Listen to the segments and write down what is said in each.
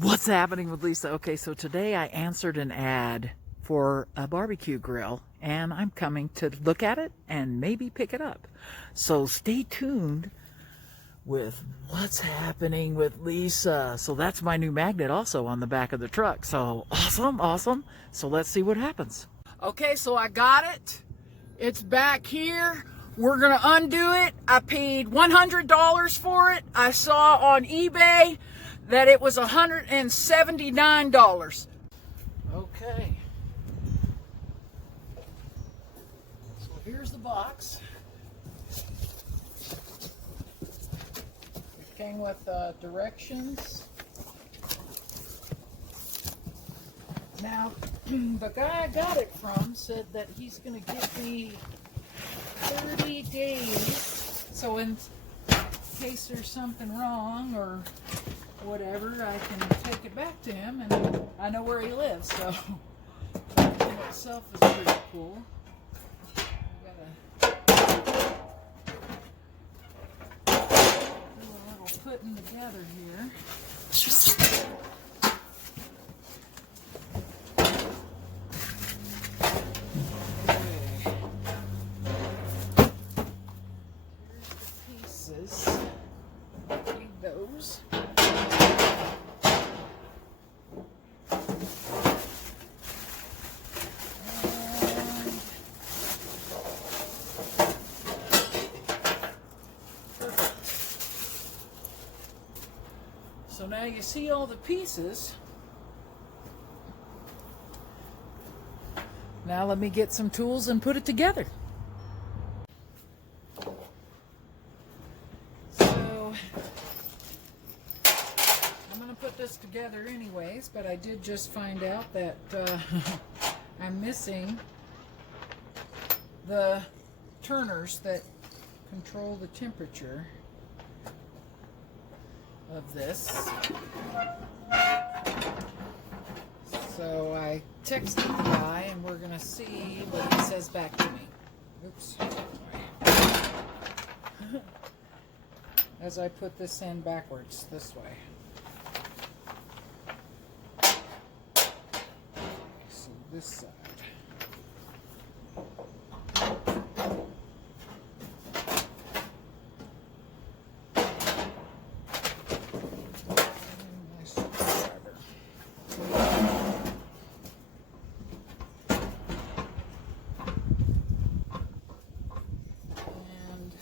What's happening with Lisa? Okay, so today I answered an ad for a barbecue grill and I'm coming to look at it and maybe pick it up. So stay tuned with what's happening with Lisa. So that's my new magnet also on the back of the truck. So awesome. So let's see what happens. Okay, so I got it. It's back here. We're gonna undo it. I paid $100 for it. I saw on eBay that it was $179. Okay. So here's the box. It came with directions. Now, the guy I got it from said that he's going to give me 30 days. So in case there's something wrong or whatever, I can take it back to him, and I know where he lives, so that in itself is pretty cool. Got a little putting together here. Those. So now you see all the pieces. Now let me get some tools and put it together. Put this together anyways, but I did just find out that I'm missing the turners that control the temperature of this. So I texted the guy and we're gonna see what he says back to me. Oops, sorry. As I put this in backwards this way. This side. Nice screwdriver. And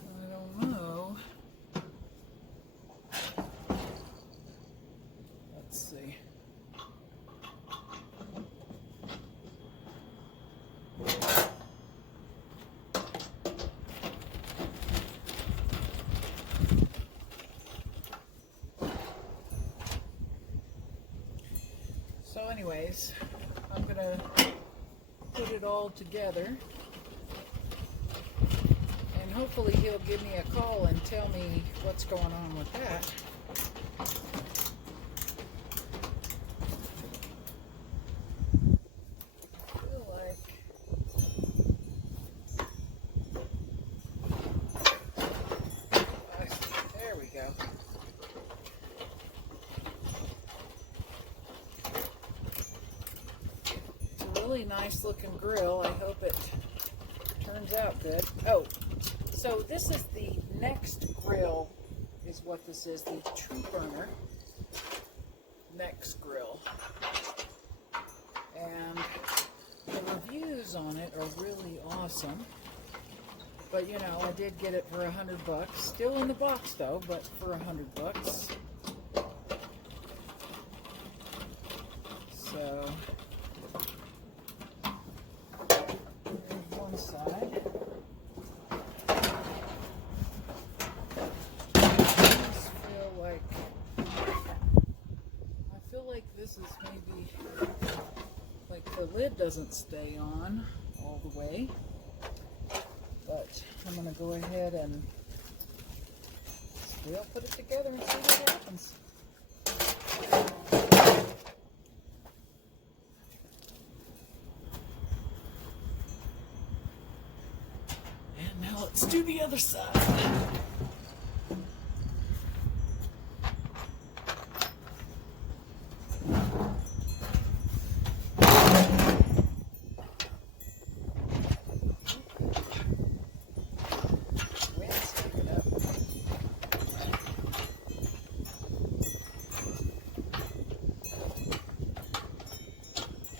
I don't know. Let's see. So anyways, I'm gonna put it all together and hopefully he'll give me a call and tell me what's going on with that. Really nice looking grill. I hope it turns out good. Oh, so this is the Nexgrill is what this is, the 2-burner Nexgrill. And the reviews on it are really awesome. But you know, I did get it for $100. Still in the box though, but for $100. So side. I feel like this is maybe like the lid doesn't stay on all the way, but I'm going to go ahead and still put it together and see what happens. Let's do the other side.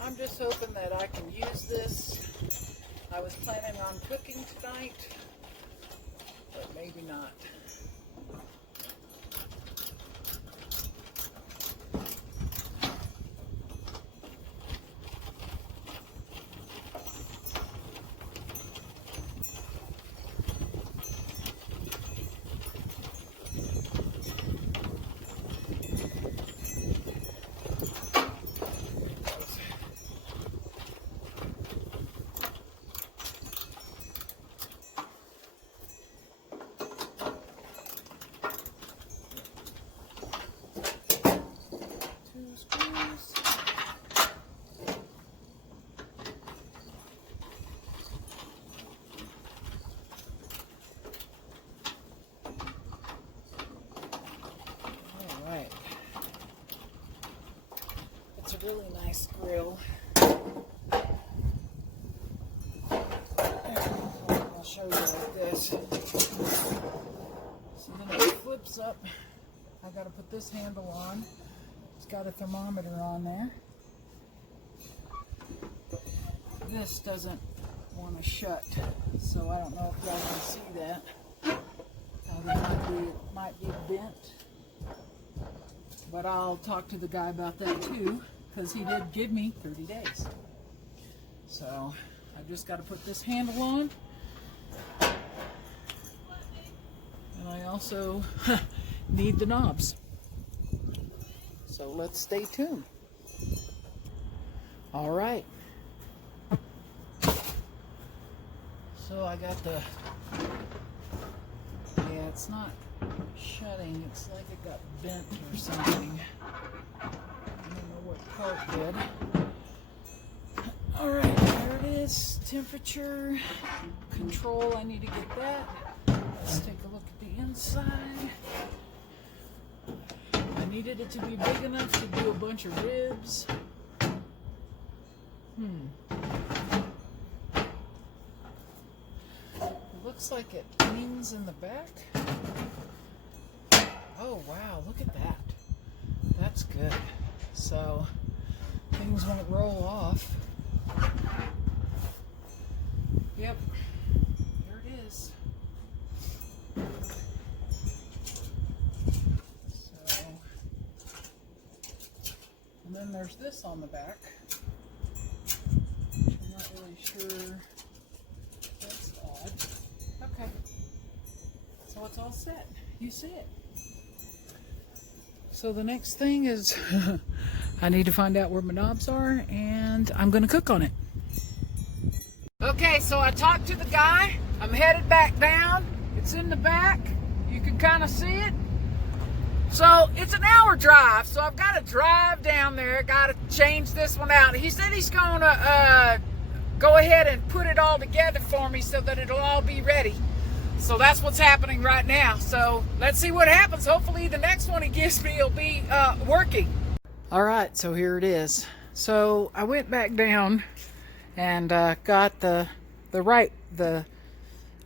I'm just hoping that I can use this. I was planning on cooking tonight, but maybe not. It's a really nice grill. I'll show you like this. So then it flips up. I gotta put this handle on. It's got a thermometer on there. This doesn't want to shut, so I don't know if y'all can see that. It might be bent. But I'll talk to the guy about that too, because he did give me 30 days. So I've just got to put this handle on. And I also need the knobs. So let's stay tuned. All right. So I got the, yeah, it's not shutting. It's like it got bent or something. I don't know what part did. All right, there it is. Temperature, control, I need to get that. Let's take a look at the inside. I needed it to be big enough to do a bunch of ribs. It looks like it cleans in the back. Oh wow, look at that. That's good. So things won't roll off. Yep, there it is. So, and then there's this on the back. I'm not really sure. That's odd. Okay. So it's all set. You see it. So the next thing is I need to find out where my knobs are, and I'm going to cook on it. Okay, so I talked to the guy. I'm headed back down. It's in the back. You can kind of see it. So it's an hour drive, so I've got to drive down there. Got to change this one out. He said he's going to go ahead and put it all together for me so that it'll all be ready. So that's what's happening right now. So let's see what happens. Hopefully the next one he gives me will be working. All right, so here it is. So I went back down and got a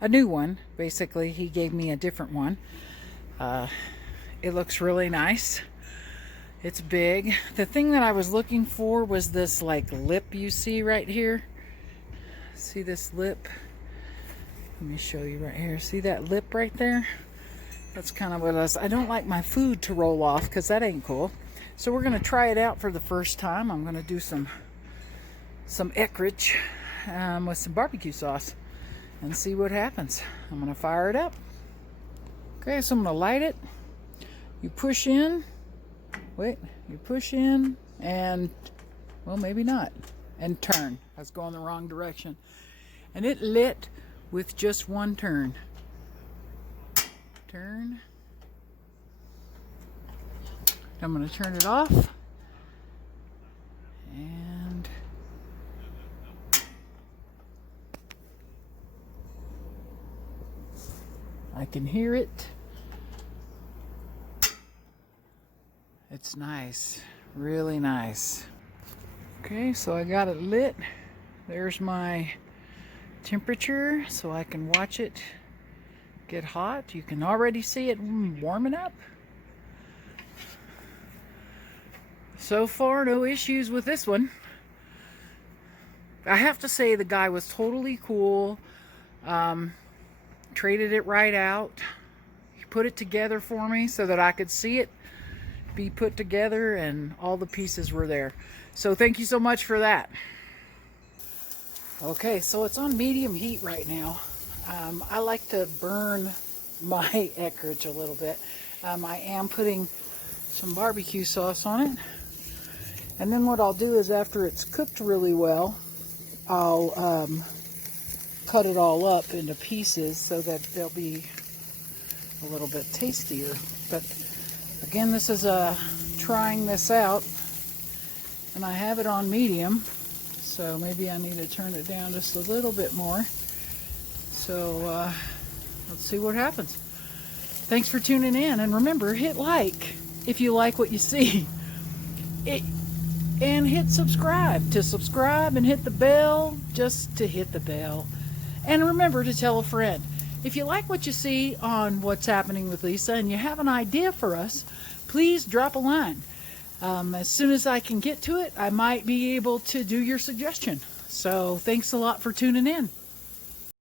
new one. Basically, he gave me a different one. It looks really nice. It's big. The thing that I was looking for was this like lip you see right here. See this lip? Let me show you right here. See that lip right there? That's kind of what I don't like my food to roll off because that ain't cool. So we're going to try it out for the first time. I'm going to do some Eckrich with some barbecue sauce and see what happens. I'm going to fire it up. Okay, so I'm going to light it. You push in. Wait, you push in and, well, maybe not. And turn. I was going the wrong direction. And it lit with just one turn. Turn. I'm going to turn it off. And I can hear it. It's nice, really nice. Okay, so I got it lit. There's my temperature so I can watch it get hot. You can already see it warming up. So far, no issues with this one. I have to say the guy was totally cool. Traded it right out. He put it together for me so that I could see it be put together and all the pieces were there. So thank you so much for that. Okay, so it's on medium heat right now. I like to burn my Eckrich a little bit. I am putting some barbecue sauce on it. And then what I'll do is after it's cooked really well, I'll cut it all up into pieces so that they'll be a little bit tastier. But again, this is trying this out, and I have it on medium, so maybe I need to turn it down just a little bit more. So let's see what happens. Thanks for tuning in, and remember, hit like if you like what you see. And hit subscribe to subscribe, and hit the bell just to hit the bell. And remember to tell a friend. If you like what you see on What's Happening with Lisa and you have an idea for us, please drop a line. As soon as I can get to it, I might be able to do your suggestion. So thanks a lot for tuning in.